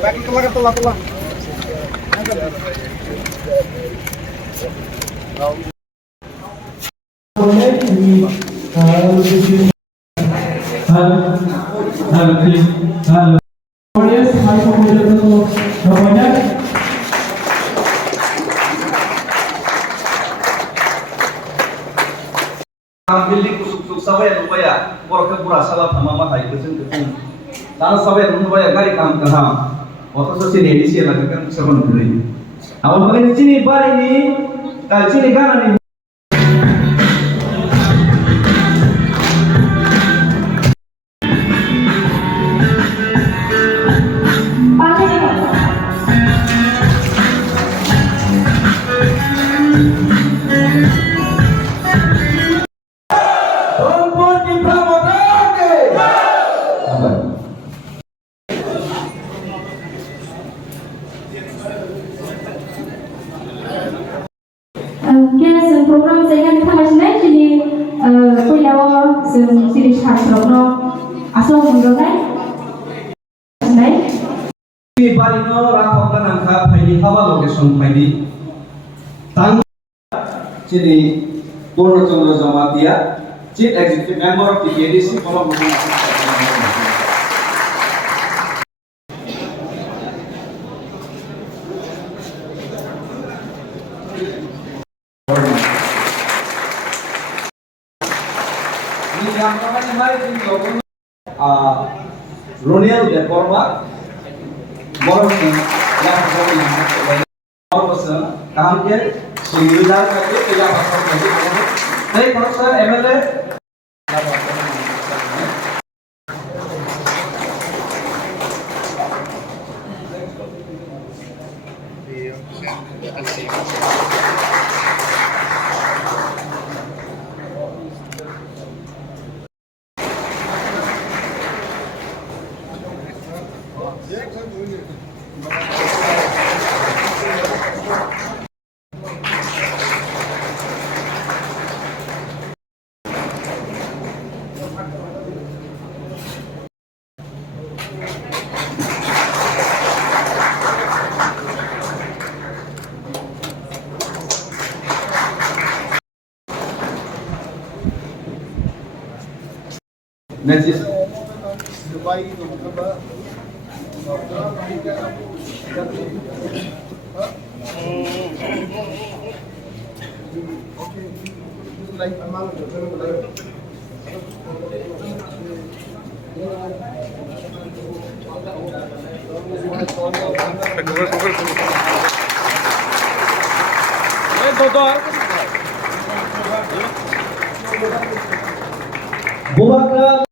Pakai keluar tolak. Bilik kusuk sabai rupaya borok pura salah sama mahai kesun kesun karena sabai rupaya gari kam kaham otoso sini edisi lagi kan sebelum beli awal mengenai sini bar ini kali sini kan ini Kita program saya kan macam jadi kuliah siri sastra asal menggunakan ini bar ini orang orang angka pilih hawa lokasi pilih tang jadi Purno Chandra Jamatia Chief Executive Member of the ADC Forum ini yang namanya hari ini logo Ronel Dekorma Boros yang berada person काम के सुविधा करके क्या पसंद करते नहीं professor MLA Next Dubai itu berapa? Oke. Lain amal Buat